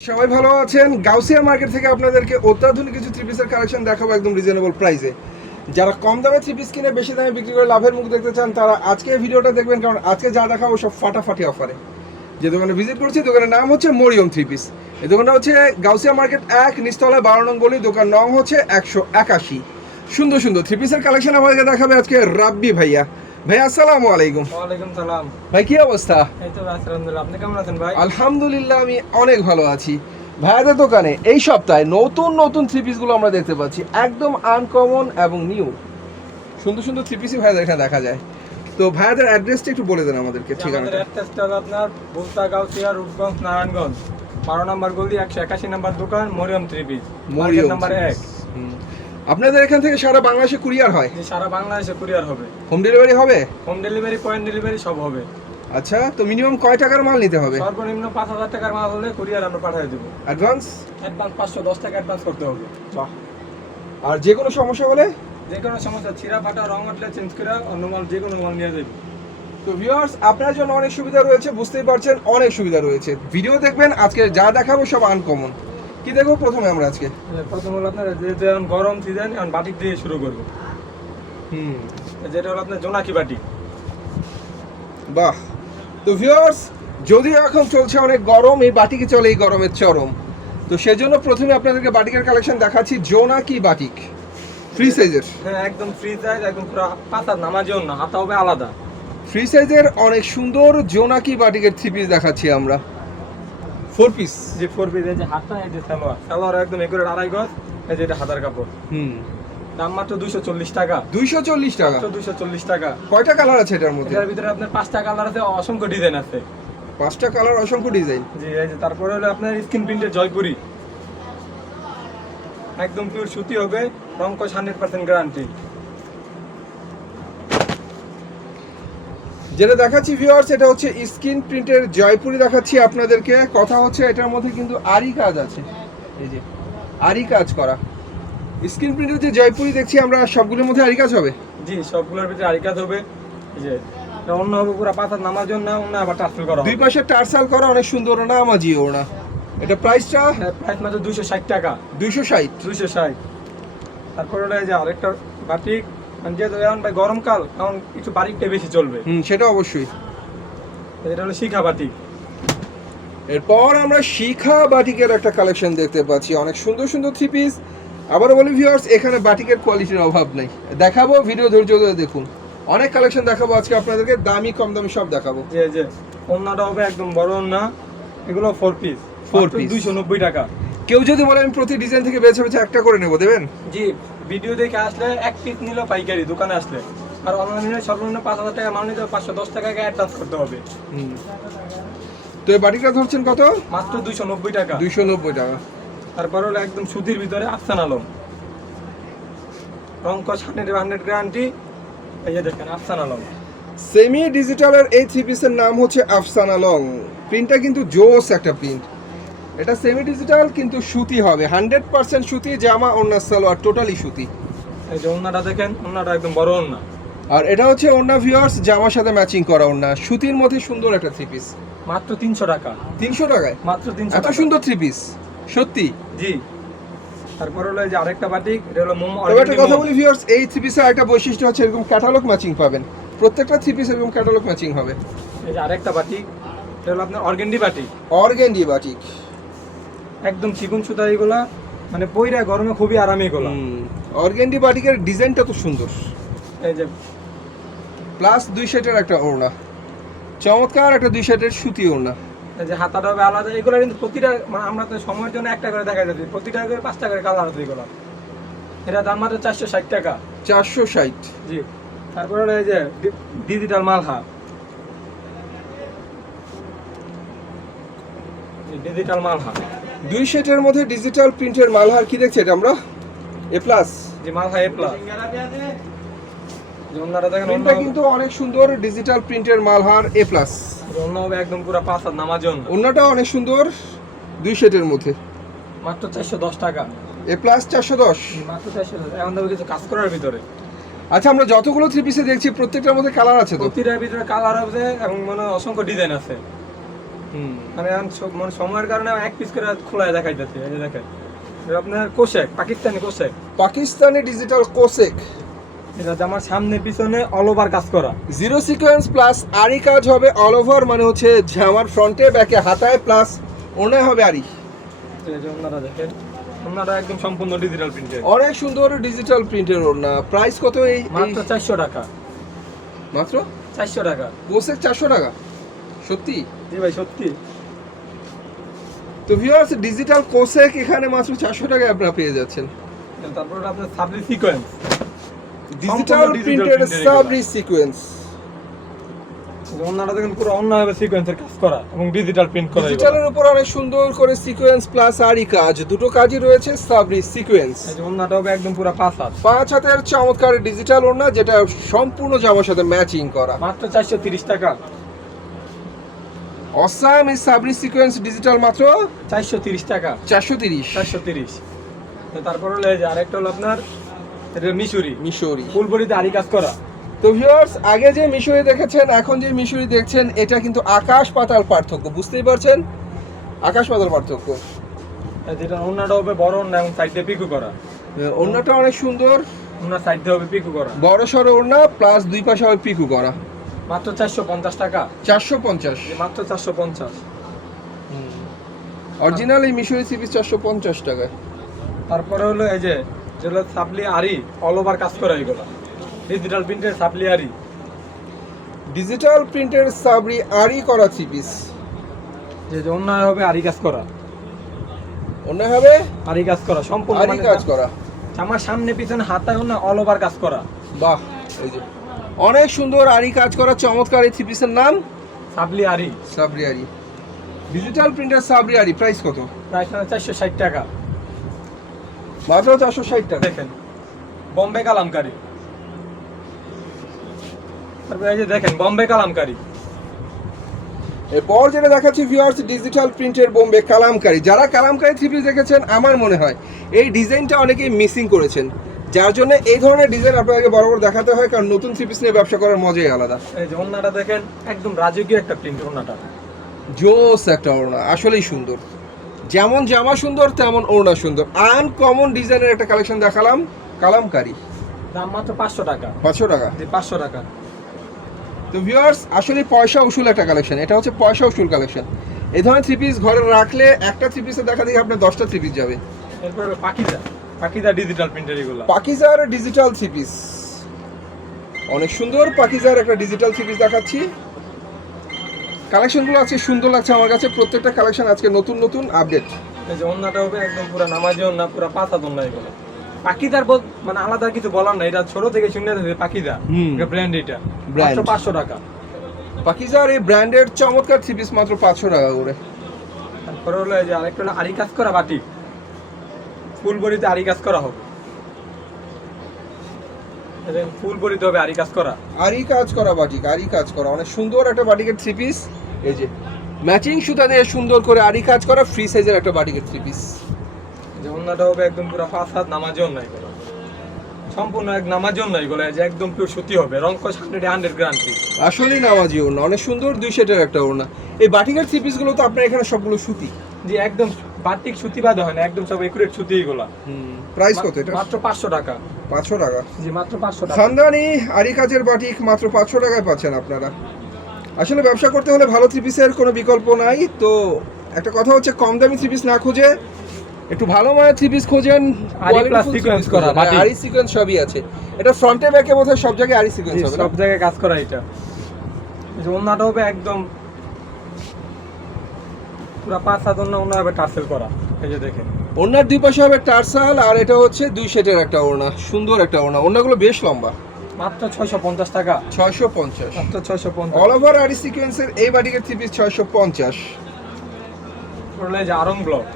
সবাই ভালো আছেন। গাউসিয়া মার্কেট থেকে আপনাদেরকে অত্যাধুনিক কিছু থ্রি পিসের কালেকশন দেখাবো একদম রিজনেবল প্রাইসে। যারা কম দামে থ্রি পিস কিনে বেশি দামে বিক্রি করে লাভের মুখ দেখতে চান তারা আজকে ভিডিওটা দেখবেন, কারণ আজকে যা দেখাবো সব ফাটাফাটি অফারে। যে দোকানে ভিজিট করছি দোকানের নাম হচ্ছে মরিয়ম থ্রি পিস। এই দোকানটা হচ্ছে গাউসিয়া মার্কেট ১ নিচতলায় ১২ নং গলি, দোকান নং হচ্ছে ১৮১। সুন্দর সুন্দর থ্রি পিসের কালেকশন আমাদেরকে দেখাবে আজকে রাব্বি ভাইয়া। ভাই আসসালামু আলাইকুম। ওয়ালাইকুম সালাম। ভাই কি অবস্থা? এই তো আলহামদুলিল্লাহ, আপনি কেমন আছেন ভাই? আলহামদুলিল্লাহ আমি অনেক ভালো আছি। ভাইয়াদের দোকানে এই সপ্তাহে নতুন নতুন থ্রি পিসগুলো আমরা দেখতে পাচ্ছি, একদম আনকমন এবং নিউ সুন্দর সুন্দর থ্রি পিসই ভাইয়াদের এখানে দেখা যায়। তো ভাইয়াদের অ্যাড্রেসটা একটু বলে দেন আমাদেরকে, আমাদের ঠিকানাটা। অ্যাড্রেসটা হলো আপনার বুলতা গাউসিয়া রূপগঞ্জ নারায়ণগঞ্জ 12 নম্বর গলি 181 নম্বর দোকান Maryam three piece Maryam number 1। আপনাদের এখান থেকে সারা বাংলাদেশে কুরিয়ার হয়? সারা বাংলাদেশে কুরিয়ার হবে। হোম ডেলিভারি হবে? হোম ডেলিভারি, পয়েন্ট ডেলিভারি সব হবে। আচ্ছা, তো মিনিমাম কয় টাকার মাল নিতে হবে? সর্বনিম্ন 5000 টাকার মাল হলে কুরিয়ার আমরা পাঠিয়ে দেব। অ্যাডভান্স 510 টাকা অ্যাডভান্স করতে হবে। বাহ। আর যে কোনো সমস্যা হলে? যে কোনো সমস্যা, ছিঁড়া ফাটা রং উঠলে চেঞ্জ করে অন্য মাল যে কোনো মাল নিয়ে যাবে। তো ভিউয়ার্স, আপনার জন্য অনেক সুবিধা রয়েছে, বুঝতেই পারছেন অনেক সুবিধা রয়েছে। ভিডিও দেখবেন, আজকে যা দেখাবো সব আনকমন। কি দেখবো প্রথমে আমরা আজকে? প্রথম হলো আপনার যেমন গরম সিজন, এখন বাটিক দিয়ে শুরু করবো। যেটা হলো আপনার জোনাকি বাটিক। বাহ। তো ভিউয়ার্স, যদিও এখন চলছে অনেক গরম, এই বাটিকে চলে এই গরমের চরম। তো সেজন্য প্রথমে আপনাদেরকে বাটিকের কালেকশন দেখাচ্ছি। জোনাকি বাটিক ফ্রি সাইজের। হ্যাঁ, একদম ফ্রি সাইজ, একদম পুরো পাতা নামাজেও না, হাতা হবে আলাদা। ফ্রি সাইজের অনেক সুন্দর জোনাকি বাটিকের থ্রি পিস দেখাচ্ছি আমরা। 4 পিস। যে 4 পিস, এই যে হাতা, এই যে সালোয়ার একদম একুরেট 2.5 গজ, এই যে এটা হাতার কাপড়। দাম মাত্র 240 টাকা। 240 টাকা? 240 টাকা। কয়টা কালার আছে এটার মধ্যে? এটার ভিতরে আপনার 5টা কালার আছে, অসংখ্য ডিজাইন আছে। 5টা কালার, অসংখ্য ডিজাইন। জি, এই যে তারপরে হলো আপনার স্ক্রিন প্রিন্টের জয়পুরি, একদম পিওর সুতি হবে, রংকশ 100% গ্যারান্টি। যেটা দেখাচ্ছি ভিউয়ার্স, এটা হচ্ছে স্ক্রিন প্রিন্টের জয়পুরি দেখাচ্ছি আপনাদেরকে। কথা হচ্ছে এটার মধ্যে কিন্তু আরি কাজ আছে, এই যে আরি কাজ করা। স্ক্রিন প্রিন্টের যে জয়পুরি দেখছি আমরা, সবগুলোর মধ্যে আরি কাজ হবে? জি, সবগুলোর ভিতরে আরি কাজ হবে। এই যে এটা অন্য হবে পুরো পাতার নামার জন্য, অন্য আবার টার্সেল করা হবে। দুই পাশে টার্সাল করা, অনেক সুন্দর না আমাজি ওড়না। এটা প্রাইসটা? প্রাইস মাত্র 260 টাকা। 260? 260। তারপর হলো এই যে আরেকটা বাটিক, মানে যেহেতু এখন ভাই গরমকাল, এখন একটু বাটিকটা বেশি চলবে। সেটা অবশ্যই। এটা হলো শিখা বাটিক। এরপর আমরা শিখা বাটিকের একটা কালেকশন দেখতে পাচ্ছি, অনেক সুন্দর সুন্দর থ্রি পিস। আবারও বলি ভিউয়ার্স, এখানে বাটিকের কোয়ালিটির অভাব নেই। দেখাবো, ভিডিও ধৈর্য ধরে দেখুন। অনেক কালেকশন দেখাবো আজকে আপনাদেরকে, দামি কম দামি সব দেখাবো। যে ওন্নাটা হবে একদম বড় ওন্না, এগুলো 4 পিস। 4 পিস 290 টাকা। কেউ যদি বলে আমি প্রতি ডিজাইন থেকে বেছে বেছে একটা করে নেবো, দেবেন? জি, ভিডিও দেখে আসলে এক পিস নিল পাইকারি, দোকানে আসলে। আর অনলাইনে সর্বনিম্ন 5000 টাকা মাল নিতে হবে, 510 টাকাকে অ্যাডভান্স করতে হবে। তো এই বাটিকটা ধরছেন কত? মাত্র 290 টাকা। 290 টাকা। তারপর হলো একদম সুতির ভিতরে আফসান আলম, রংকশ 100% গ্যারান্টি। এই যে দেখেন আফসান আলম। সেমি ডিজিটালের এই থ্রি পিসের নাম হচ্ছে আফসানা লং। প্রিন্টটা কিন্তু জোস একটা প্রিন্ট। এটা সেমি ডিজিটাল কিন্তু সুতি হবে, 100% সুতি। জামা ওড়না সালোয়ার টোটালি সুতি। এই যে ওন্নাটা দেখেন, ওন্নাটা একদম বড় ওন্না। আর এটা হচ্ছে ওড়না ভিউয়ার্স, জামার সাথে ম্যাচিং করা ওড়না, সুতির মধ্যে সুন্দর একটা থ্রি পিস। মাত্র 300 টাকা। 300 টাকায় মাত্র 300 এত টাকা। সুন্দর থ্রি পিস, সত্যি। জি। তারপর হলো এই যে আরেকটা বাটিক, এটা হলো মোম। তবে একটা কথা বলি ভিউয়ার্স, এই থ্রি পিসের একটা বৈশিষ্ট্য হচ্ছে এরকম ক্যাটালগ ম্যাচিং পাবেন। প্রত্যেকটা থ্রি পিস এরকম ক্যাটালগ ম্যাচিং হবে। এই যে আরেকটা বাটিক, এটা হলো আপনার অর্গেন্ডি বাটিক। অর্গেন্ডি বাটিক, একদম চিকন সুতা, এগুলা মানে পইরা গরমে খুবই আরামী এগুলা। অর্গেন্ডি বাটিকের ডিজাইনটা তো সুন্দর। এই যে প্লাস 2 সেটের একটা ওড়না, চমৎকার একটা 2 সেটের সুতি ওড়না। এই যে হাতাটা হবে আলাদা। এগুলা কিন্তু প্রতিটা, মানে আমরা তো সময়ের জন্য একটা করে দেখা যাচ্ছে, প্রতিটা করে 5টা করে কালার আছে এগুলা। এটা দাম মাত্র 460 টাকা। 460? জি। তারপরে হলো এই যে ডিজিটাল মালহা, ডিজিটাল মালহা 2 সেটের মধ্যে ডিজিটাল প্রিন্টের মালহার। কি দেখছি এটা আমরা? এ প্লাস। জি, মালহা এ প্লাস। ওন্নাটা দেখেন, প্রিন্টটা কিন্তু অনেক সুন্দর, ডিজিটাল প্রিন্টের মালহার এ প্লাস। ওন্না হবে একদম পুরো পাঁচ হাত নামাজ ওন্না। ওড়নাটা অনেক সুন্দর, 2 সেটের মধ্যে। মাত্র 410 টাকা। এ প্লাস 410? মাত্র 410। এখন তো কিছু কাজ করার ভিতরে। আচ্ছা, আমরা যতগুলো থ্রি পিসে দেখছি প্রত্যেকটার মধ্যে কালার আছে তো? প্রতিটার ভিতরে কালার আছে এবং মনে হয় অসংখ্য ডিজাইন আছে। মানে এখন মানে সময়ের কারণে এক পিস করে খোলায় দেখাই যাচ্ছে। এই যে দেখেন, এটা আপনার cosec, Pakistani cosec, Pakistani digital cosec. এটা জামার সামনে পিছনে অল ওভার কাজ করা। জিরো সিকোয়েন্স প্লাস আরি কাজ হবে অল ওভার, মানে হচ্ছে জামার ফ্রন্টে ব্যাকে হাতায় প্লাস ওনায় হবে আরি। এই যে ওনারা দেখেন, ওনারা একদম সম্পূর্ণ ডিজিটাল প্রিন্টেড, অনেক সুন্দর ডিজিটাল প্রিন্টের ওড়না। প্রাইস কত? এই মাত্র 400 টাকা। মাত্র 400 টাকা? কোসেক 400 টাকা? সত্যি? জি ভাই সত্যি। তো ভিউয়ার্স, ডিজিটাল কোসেক এখানে মাত্র 400 টাকায় আপনারা পেয়ে যাচ্ছেন। তারপর আপনার সাবলি সিকোয়েন্স, ডিজিটাল প্রিন্টেড সাবরি সিকোয়েন্স। ওনারা দেখেন পুরো অন্যভাবে সিকোয়েন্সের কাজ করা এবং ডিজিটাল প্রিন্ট করা। ডিজিটালের উপর অনেক সুন্দর করে সিকোয়েন্স প্লাস আরি কাজ, দুটো কাজই রয়েছে সাবরি সিকোয়েন্স। এই যে ওনাটা হবে একদম পুরো 5 হাত। 5 হাতের চমৎকার ডিজিটাল ওড়না, যেটা সম্পূর্ণ জামার সাথে ম্যাচিং করা। মাত্র 430 টাকা। অসাম এই সাবরি সিকোয়েন্স ডিজিটাল মাত্র 430 টাকা। 430। 430। তারপর হলো এই যে আরেকটা হলো আপনার এটা মিশরি, মিশরি ফুল বডিতে আরি কাজ করা। তো ভিউয়ার্স, আগে যে মিশরি দেখেছেন, এখন যে মিশরি দেখছেন, এটা কিন্তু আকাশ পাতাল পার্থক্য, বুঝতেই পারছেন? আকাশ পাতাল পার্থক্য। যেটা ওনাটা হবে বড় ওনা এবং সাইড দিয়ে পিকু করা। ওড়নাটা অনেক সুন্দর, ওনার সাইড দিয়ে হবে পিকু করা। বড় সড়ো ওড়না প্লাস দুই পাশে হবে পিকু করা। মাত্র 450 টাকা। 450। মাত্র 450। অরিজিনাল এই মিশরি সিপিস 450 টাকায়। তারপরে হলো এই যে যেগুলো সাপলি আরি অল ওভার কাজ করা, এগুলো ডিজিটাল প্রিন্টের সাপলি আরি। ডিজিটাল প্রিন্টের সাবরি আরি করা সিপিস, যে অন্য হবে আরি কাজ করা। অন্য হবে আরি কাজ করা সম্পূর্ণ, আরি কাজ করা। আমার সামনে পিছনে হাতায় না অল ওভার কাজ করা। বাহ, এই যে অনেক সুন্দর আরি কাজ করা চমৎকার এই সিপিসের নাম সাবলি আরি। সাবরি আরি, ডিজিটাল প্রিন্টার সাবরি আরি। প্রাইস কত? প্রাইস 460 টাকা। মাত্র 460 টাকা। দেখেন বোম্বে কালামকারী। তারপরে এই যে দেখেন বোম্বে কালামকারী। এরপর যেটা দেখাচ্ছি ভিউয়ার্স, ডিজিটাল প্রিন্টের বোম্বে কালামকারী। যারা কালামকারী থ্রি পিস দেখেছেন, আমার মনে হয় এই ডিজাইনটা অনেকেই মিসিং করেছেন, যার জন্য এই ধরনের ডিজাইন আপনাদেরকে বরাবর দেখাতে হয়, কারণ নতুন থ্রি পিস নিয়ে ব্যবসা করার মজাই আলাদা। এই যে ওন্নাটা দেখেন, একদম রাজকীয় একটা প্রিন্ট ওন্নাটা। জোস একটা ওড়না, আসলেই সুন্দর। যেমন জামা সুন্দর তেমন ওড়না সুন্দর। আনকমন ডিজাইনের একটা কালেকশন দেখালাম কালামকারী। দাম মাত্র 500 টাকা। 500 টাকা। জি 500 টাকা। তো ভিউয়ার্স, আসলে পয়সা উসুল একটা কালেকশন, এটা হচ্ছে পয়সা উসুল কালেকশন। এই ধরনের থ্রি পিস ঘরে রাখলে একটা থ্রি পিসে দেখা দেখি আপনার 10টা থ্রি পিস যাবে। এরপর পাকিজা, পাকিজা ডিজিটাল প্রিন্টার। এগুলো পাকিজার ডিজিটাল থ্রি পিস, অনেক সুন্দর। পাকিজার একটা ডিজিটাল থ্রি পিস দেখাচ্ছি। কালেকশনগুলো আছে সুন্দর লাগছে আমার কাছে, প্রত্যেকটা কালেকশন আজকে নতুন নতুন আপডেট। এই যে ওন্নাটা হবে একদম পুরো নামাজি ওন্না, পুরো পাতা ওন্না। এগুলো পাকিজার মানে আলাদা কিছু বলার না, এটা ছোট থেকে শুনে থাকে পাকিজা এটা ব্র্যান্ড। এটা মাত্র 500 টাকা। পাকিজার এই ব্র্যান্ডের চমৎকার থ্রি পিস মাত্র 500 টাকা করে। তারপরে হলো এই যে আরেকটা হলো আরি কাজ করা বাটি, ফুল বডিতে আরি কাজ করা হবে। ফুল বডিতে হবে আরি কাজ করা। আরি কাজ করা বাটিক, আরি কাজ করা অনেক সুন্দর একটা বাটিকের থ্রি পিস। এই যে ম্যাচিং সুতা দিয়ে সুন্দর করে আরি কাজ করা ফ্রি সাইজের একটা বাটিকের থ্রি পিস। যে ওন্নাটা হবে একদম পুরো 5 হাত নামাজি ওন্না। এগুলো সম্পূর্ণ এক নামাজি ওন্না। এগুলো যে একদম পিওর সুতি হবে, রং কস 100 গ্যারান্টি। আসলেই নামাজি ওড়না, অনেক সুন্দর 2 সেটের একটা ওড়না। এই বাটিকের থ্রি পিস গুলো তো আপনার এখানে সবগুলো সুতি। জি একদম বাটিক সুতি বাদ হয় না, একদম সব একুরেট সুতি। এগুলো প্রাইস কত এটা? মাত্র 500 টাকা। 500 টাকা। জি মাত্র 500 টাকা। খানদানি আরি কাজের বাটিক মাত্র 500 টাকায় পাচ্ছেন আপনারা। আসলে ব্যবসা করতে হলে ভালো থ্রি পিসের কোনো বিকল্প নাই। তো একটা কথা হচ্ছে, কম দামি থ্রি পিস না খুঁজে একটু ভালো মানের থ্রি পিস খোঁজেন। আরি প্লাস সিকোয়েন্স করা বাটি, আরি সিকোয়েন্স সবই আছে। এটা ফ্রন্টে ব্যাকে বোধহয় সব জায়গায় আরি সিকোয়েন্স হবে, সব জায়গায় কাজ করা। এটা যে ওন্নাটা হবে একদম পুরো 5 হাত ওন্না, ওন্না হবে টার্সেল করা। এই যে দেখেন ওড়নার দুই পাশে হবে টার্সাল, আর এটা হচ্ছে 2 সেটের একটা ওড়না, সুন্দর একটা ওড়না। ওড়নাগুলো বেশ লম্বা। মাত্র 650 টাকা। 650। মাত্র 650। অল ওভার আরি সিকোয়েন্সের এই বাটিকের থ্রি পিস 650। বলে যে আরং ব্লক।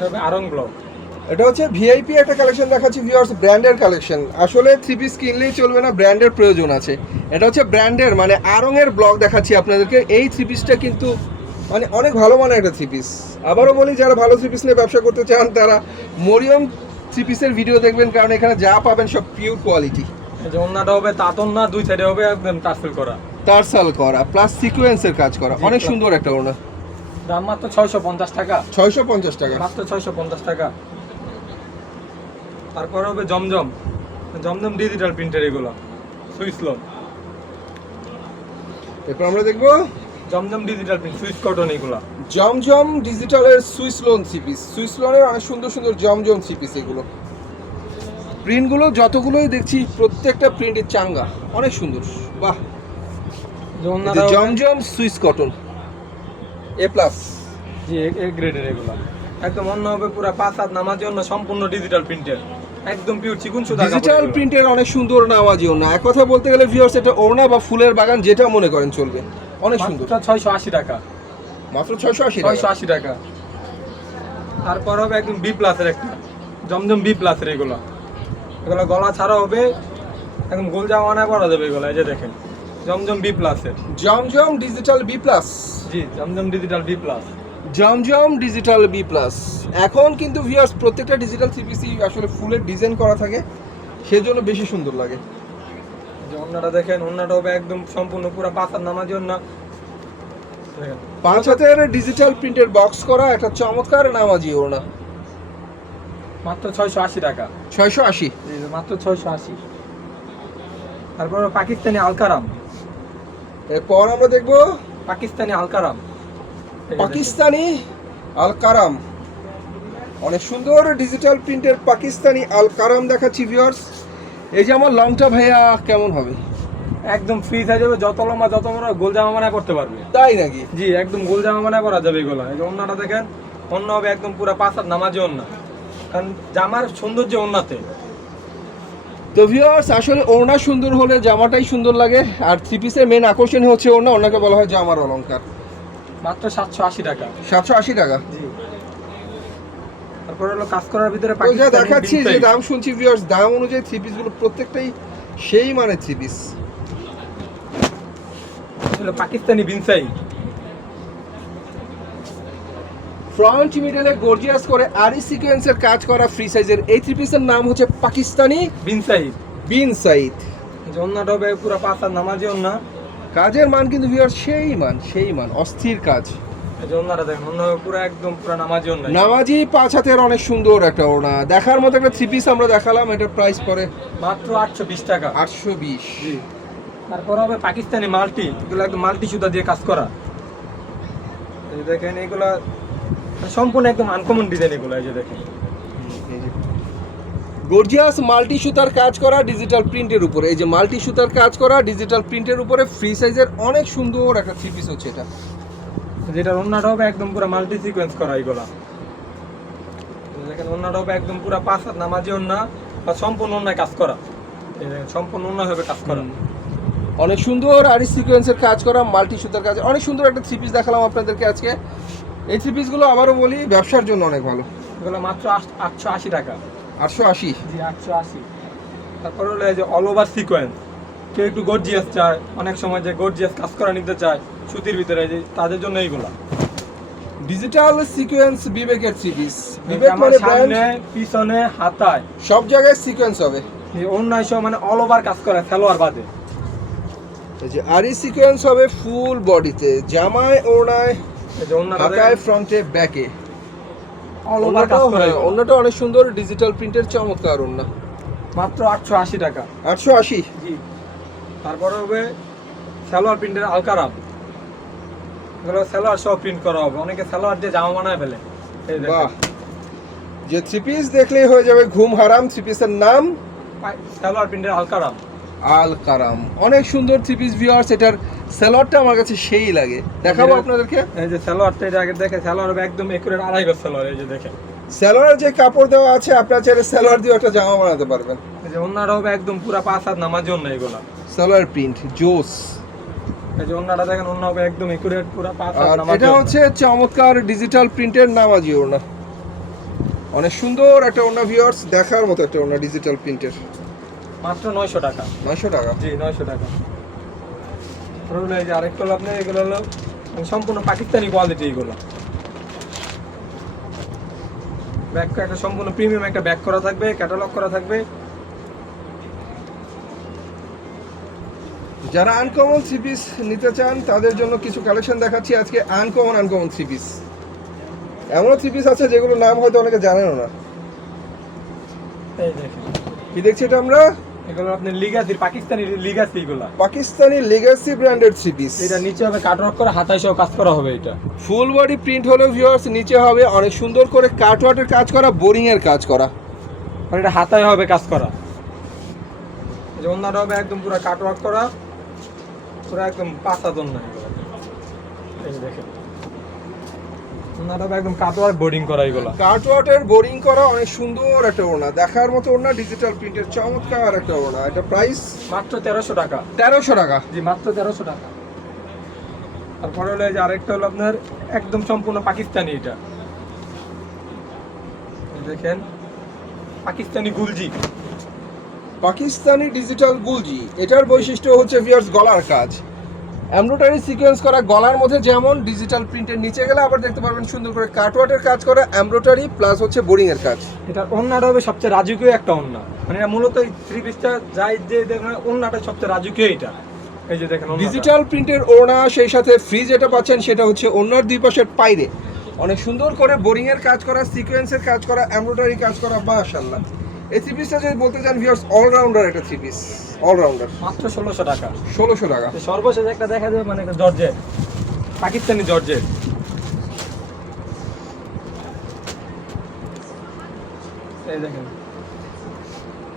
তবে আরং ব্লক এটা হচ্ছে ভিআইপি একটা কালেকশন দেখাচ্ছি ভিউয়ার্স, ব্র্যান্ডের কালেকশন। আসলে থ্রি পিস কিনলেই চলবে না, ব্র্যান্ডের প্রয়োজন আছে। এটা হচ্ছে ব্র্যান্ডের মানে আরংয়ের ব্লক দেখাচ্ছি আপনাদেরকে। এই থ্রি পিসটা কিন্তু মানে অনেক ভালো মানের একটা থ্রি পিস। আবারও বলি, যারা ভালো থ্রি পিস নিয়ে ব্যবসা করতে চান তারা মরিয়ম থ্রি পিসের ভিডিও দেখবেন, কারণ এখানে যা পাবেন সব পিওর কোয়ালিটি। এই যে ওন্নাটা হবে তাঁতন না, দুই সাইডে হবে একদম টার্সেল করা, টার্সাল করা প্লাস সিকোয়েন্সের কাজ করা, অনেক সুন্দর একটা ওড়না। দাম মাত্র 650 টাকা, 650 টাকা মাত্র 650 টাকা। তারপর হবে জমজম, জমজম ডিজিটাল প্রিন্টার, এগুলো সুইস লোন। এরপর আমরা দেখবো Zamzam digital print, Swiss cotton, এগুলো জমজম ডিজিটালের সুইস লোন থ্রি পিস। সুইস লোনের অনেক সুন্দর সুন্দর জমজম থ্রি পিস। এগুলো প্রিন্টগুলো যতগুলোই দেখছি প্রত্যেকটা প্রিন্টের চাঙ্গা, অনেক সুন্দর। বাহ, এই যে জমজম সুইস কটন এ প্লাস, জি এ গ্রেডের, এগুলো একদম অন্য হবে, পুরো 5 হাত নামার জন্য সম্পূর্ণ ডিজিটাল প্রিন্টের, একদম পিওর চিকুন সুতা ডিজিটাল প্রিন্টের অনেক সুন্দর নামাজি ওড়না। এক কথা বলতে গেলে ভিউয়ার্স, এটা ওড়না বা ফুলের বাগান যেটা মনে করেন চলবে, অনেক সুন্দর। 680 টাকা, মাত্র 680 টাকা। 680 টাকা। তারপর হবে একদম বি প্লাসের একটা জমজম বি প্লাসের, এগুলো গলা ছাড়া হবে, একদম গোল জামা বানায় পরা যাবে এগুলো। এই যে দেখেন জমজম বি প্লাসের, জমজম ডিজিটাল বি প্লাস। জি জমজম ডিজিটাল বি প্লাস, জমজম ডিজিটাল বি প্লাস। এখন কিন্তু ভিউয়ার্স প্রত্যেকটা ডিজিটাল সিপিসি আসলে ফুলের ডিজাইন করা থাকে, সেজন্য বেশি সুন্দর লাগে। যে ওন্নাটা দেখেন, ওন্নাটা হবে একদম সম্পূর্ণ পুরো 5 হাত নামার জন্য, 5 হাতের ডিজিটাল প্রিন্টের বক্স করা একটা চমৎকার নামাজি ওড়না, মাত্র 680 টাকা। 680, মাত্র 680। তারপর পাকিস্তানি আলকারাম, এরপর আমরা দেখব পাকিস্তানি আলকারাম, পাকিস্তানি আল কারাম। অনেক সুন্দর ডিজিটাল প্রিন্টের পাকিস্তানি আল কারাম দেখাচ্ছি ভিউয়ার্স। এই যে আমার লংটা ভাইয়া কেমন হবে? একদম ফ্রি সাইজ হবে, যত লম্বা যত বড় গোল জামা বানায় পড়তে পারবে। তাই নাকি? জি একদম গোল জামা বানায় পরা যাবে এগুলো। এই যে ওন্নাটা দেখেন, ওন্না হবে একদম পুরো 5 হাত নামাজি ওন্না, কারণ জামার সৌন্দর্য ওন্নাতে। তো ভিউয়ার্স আসলে ওড়না সুন্দর হলে জামাটাই সুন্দর লাগে, আর থ্রি পিসের মেন আকর্ষণ হচ্ছে ওড়না। ওড়নাকে বলা হয় জামার অলংকার। মাত্র 780 টাকা। 780 টাকা। জি। তারপর হলো কাজ করার ভিতরে তো যা দেখাচ্ছি যে দাম শুনছি ভিউয়ার্স, দাম অনুযায়ী থ্রি পিসগুলো প্রত্যেকটাই সেই মানের থ্রি পিস। হলো পাকিস্তানি বিনসাই, ফ্রন্ট মিডলে গর্জিয়াস করে আরি সিকোয়েন্সের কাজ করা ফ্রি সাইজের এই থ্রি পিসের নাম হচ্ছে পাকিস্তানি বিনসাই। বিন সাইদ। যে ওন্নাটা হবে পুরো 5 হাত নামাজি ওন্না, কাজের মান কিন্তু ভিউয়ার্স সেই মান অস্থির কাজ। এই যে ওন্নাটা দেখেন, ওন্না হবে পুরো একদম পুরো নামাজি ওন্না, নামাজি 5 হাতের অনেক সুন্দর একটা ওড়না। দেখার মতো একটা থ্রি পিস আমরা দেখালাম, এটার প্রাইস পড়ে মাত্র 820 টাকা। 820। জি। তারপর হবে পাকিস্তানি মাল্টি, এগুলো একদম মাল্টি সুতা দিয়ে কাজ করা। এই যে দেখেন এগুলা সম্পূর্ণ একদম আনকমন ডিজাইন এগুলো। এই যে দেখেন গর্জিয়াস মাল্টি সুতার কাজ করা ডিজিটাল প্রিন্টের উপরে, এই যে মাল্টি সুতার কাজ করা ডিজিটাল প্রিন্টের উপরে ফ্রি সাইজের অনেক সুন্দর একটা থ্রি পিস হচ্ছে এটা। যেটা ওন্নাটা হবে একদম পুরো মাল্টি সিকোয়েন্স করা এগুলা। দেখেন ওন্নাটা হবে একদম পুরো 5 হাত নামাজি ওন্না, বা সম্পূর্ণ ওন্নায় কাজ করা। এই দেখেন সম্পূর্ণ ওন্না হবে কাজ করা। অনেক সুন্দর আরি সিকোয়েন্সের কাজ করা মাল্টি সুতার কাজ, অনেক সুন্দর একটা থ্রি পিস দেখালাম আপনাদেরকে আজকে। এই থ্রি পিসগুলো আবারও বলি ব্যবসার জন্য অনেক ভালো। এগুলো মাত্র 880 টাকা। 880। জি 880। তারপর হলো এই যে অল ওভার সিকোয়েন্স, কেউ একটু গর্জিয়াস চায়, অনেক সময় যে গর্জিয়াস কাজ করা নিতে চায় সুতির ভিতরে, যে তাদের জন্য এইগুলা ডিজিটাল সিকোয়েন্স বিবেকের থ্রি পিস। বিবেক মানে ব্র্যান্ড, সামনে পিছনে হাতায় সব জায়গায় সিকোয়েন্স হবে। এই অন্যায় সব মানে অল ওভার কাজ করে, সালোয়ার বাদে। এই যে আরি সিকোয়েন্স হবে ফুল বডিতে, জামায় ওড়নায় এই যে ওন্নাটা হাতায় ফ্রন্টে ব্যাকে অল ওভার কাজ করে। ওড়নাটা অনেক সুন্দর ডিজিটাল প্রিন্টের চমৎকার ওড়না। মাত্র 880 টাকা। 880। জি। তারপরে হবে সালোয়ার প্রিন্টের আলকারাম, এগুলো সালোয়ার সহ প্রিন্ট করা হবে, অনেকে সালোয়ার দিয়ে জামা বানায় ফেলে। এই দেখেন বাহ, যে থ্রি পিস দেখলেই হয়ে যাবে ঘুম হারাম। থ্রি পিসের নাম সালোয়ার প্রিন্টের আলকারাম। আল কারাম, অনেক সুন্দর থ্রি পিস ভিউয়ার্স। এটার সালোয়ারটা আমার কাছে সেই লাগে, দেখাবো আপনাদেরকে। এই যে সালোয়ারটা, এটা আগে দেখে, সালোয়ার হবে একদম একুরেট 2.5 গজ সালোয়ার। এই যে দেখেন সালোয়ার যে কাপড় দেওয়া আছে, আপনারা চাইলে সালোয়ার দিয়ে একটা জামা বানাতে পারবেন। এই যে ওন্নাটা হবে একদম পুরো 5 হাত নামার জন্য এগুলা। সালোয়ার প্রিন্ট জোস। এই যে ওন্নাটা দেখেন, ওন্না হবে একদম একুরেট পুরো 5 হাত আর নামার এটা জন্য। হচ্ছে চমৎকার ডিজিটাল প্রিন্টের নামাজি ওড়না, অনেক সুন্দর একটা ওড়না ভিউয়ার্স, দেখার মতো একটা ওড়না ডিজিটাল প্রিন্টের। মাত্র 900 টাকা। 900 টাকা। জি 900 টাকা। তারপরে এই যে আরেকটা হলো আপনি, এগুলো হলো সম্পূর্ণ পাকিস্তানি কোয়ালিটি এগুলো। ব্যাক একটা সম্পূর্ণ প্রিমিয়াম একটা ব্যাক করা থাকবে, ক্যাটালগ করা থাকবে। যারা আনকমন থ্রি পিস নিতে চান তাদের জন্য কিছু কালেকশন দেখাচ্ছি আজকে। আনকমন থ্রি পিস, এমনও থ্রি পিস আছে যেগুলোর নাম হয়তো অনেকে জানেনও না। এই দেখেন, কি দেখছি এটা আমরা? এগুলো আপনার লিগাসি, পাকিস্তানি লিগাসি, এগুলা Pakistani legacy branded three piece. এটা নিচে হবে কাটওয়ার্ক করে হাতায় সহ কাজ করা হবে। এটা ফুল বডি প্রিন্ট হলেও ভিউয়ার্স নিচে হবে অনেক সুন্দর করে কাটওয়ার্কের কাজ করা, বোরিং এর কাজ করা। আর এটা হাতায় হবে কাজ করা। এই যে ওন্নাটা হবে একদম পুরো কাটওয়ার্ক করা, পুরো একদম পাঁচাতন না এগুলো। এই যে দেখেন, ওন্নাটা হবে একদম কাটওয়ার্ক বোর্ডিং করা এগুলো। কাটওয়ার্কের বোরিং করা অনেক সুন্দর একটা ওড়না, দেখার মতো ওড়না, ডিজিটাল প্রিন্টের চমৎকার একটা ওড়না। এটা প্রাইস মাত্র 1300 টাকা। 1300 টাকা। জি, মাত্র 1300 টাকা। তারপরে হলো এই যে আরেকটা হলো আপনার একদম সম্পূর্ণ পাকিস্তানি। এটা এই দেখেন, পাকিস্তানি গুলজি, পাকিস্তানি ডিজিটাল গুলজি। এটার বৈশিষ্ট্য হচ্ছে ভিউয়ার্স গলার কাজ, এমব্রয়ডারি সিকোয়েন্স করা গলার মধ্যে, যেমন ডিজিটাল প্রিন্টের নিচে গেলে আবার দেখতে পারবেন সুন্দর করে কাটওয়ার্কের কাজ করা, এমব্রয়ডারি প্লাস হচ্ছে বোরিং এর কাজ। এটা ওন্নাটা হবে সবচেয়ে রাজকীয় একটা ওন্না। মানে এটা মূলত এই থ্রি পিসটা যাই যে দেখেন ওন্নাটা সবচেয়ে রাজকীয়। এটা এই যে দেখেন ডিজিটাল প্রিন্টের ওড়না, সেই সাথে ফ্রি যেটা পাচ্ছেন সেটা হচ্ছে ওড়নার দুই পাশের পাইরে অনেক সুন্দর করে বোরিং এর কাজ করা, সিকোয়েন্সের কাজ করা, এমব্রয়ডারি কাজ করা। মাশাআল্লাহ, এই থ্রি পিসটা যদি বলতে চান ভিউয়ার্স অলরাউন্ডার একটা থ্রি পিস, অলরাউন্ডার। মাত্র 1600 টাকা। 1600 টাকা। তো সর্বশেষ একটা দেখা যাবে মানে একটা জর্জেট, পাকিস্তানি জর্জেট। এই দেখেন,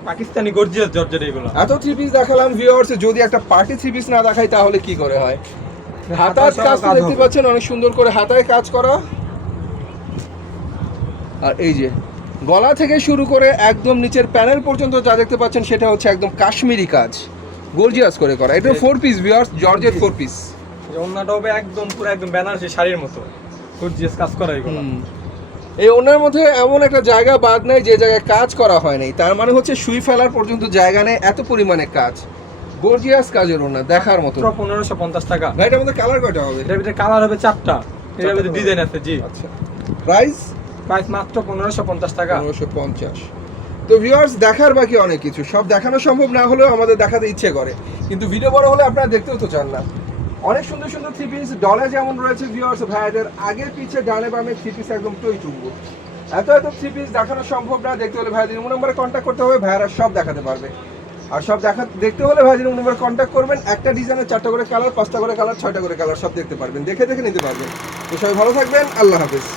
পাকিস্তানি গর্জিয়াস জর্জেট এগুলো। এত থ্রি পিস দেখালাম ভিউয়ার্স, যদি একটা পার্টি থ্রি পিস না দেখাই তাহলে কি করে হয়? হাতার কাজ তো দেখতে পাচ্ছেন অনেক সুন্দর করে হাতায় কাজ করা। আর এই যে গলা থেকে শুরু করে একদম নিচের প্যানেল পর্যন্ত যা দেখতে পাচ্ছেন সেটা হচ্ছে একদম কাশ্মীরি কাজ, গর্জিয়াস করে করা। এটা 4 পিস ভিউয়ার্স, জর্জেট 4 পিস। এই ওন্নাটা হবে একদম পুরো একদম বেনারসি শাড়ির মতো গর্জিয়াস কাজ করা এগুলো। এই ওনার মধ্যে এমন একটা জায়গা বাদ নাই যে জায়গায় কাজ করা হয় নাই, তার মানে হচ্ছে সুই ফেলার পর্যন্ত জায়গা নেই, এত পরিমাণে কাজ। গর্জিয়াস কাজের ওনা, দেখার মতো। মাত্র 1550 টাকা। ভাই এটার মধ্যে কালার কয়টা হবে? এটার ভিতরে কালার হবে 4টা। এটার ভিতরে ডিজাইন আছে। জি, আচ্ছা, প্রাইস প্রাইস মাত্র 1550 টাকা। 1550। তো ভিউয়ার্স, দেখার বাকি অনেক কিছু, সব দেখানো সম্ভব না হলেও আমাদের দেখাতে ইচ্ছে করে, কিন্তু ভিডিও বড় হলে আপনারা দেখতেও তো চান না। অনেক সুন্দর সুন্দর থ্রি পিস ডলে যেমন রয়েছে ভিউয়ার্স, ভাইয়াদের আগে পিছে ডানে বামে থ্রি পিস একদম টই টুকবো। এত থ্রি পিস দেখানো সম্ভব না, দেখতে হলে ভাইয়াদের ইমো নম্বরে কন্ট্যাক্ট করতে হবে, ভাইয়ারা সব দেখাতে পারবে। আর সব দেখতে হলে ভাইয়াদের ইমো নম্বরে কন্ট্যাক্ট করবেন। একটা ডিজাইনের 4টা করে কালার, 5টা করে কালার, 6টা করে কালার সব দেখতে পারবেন, দেখে দেখে নিতে পারবেন। তো সবাই ভালো থাকবেন, আল্লাহ হাফেজ।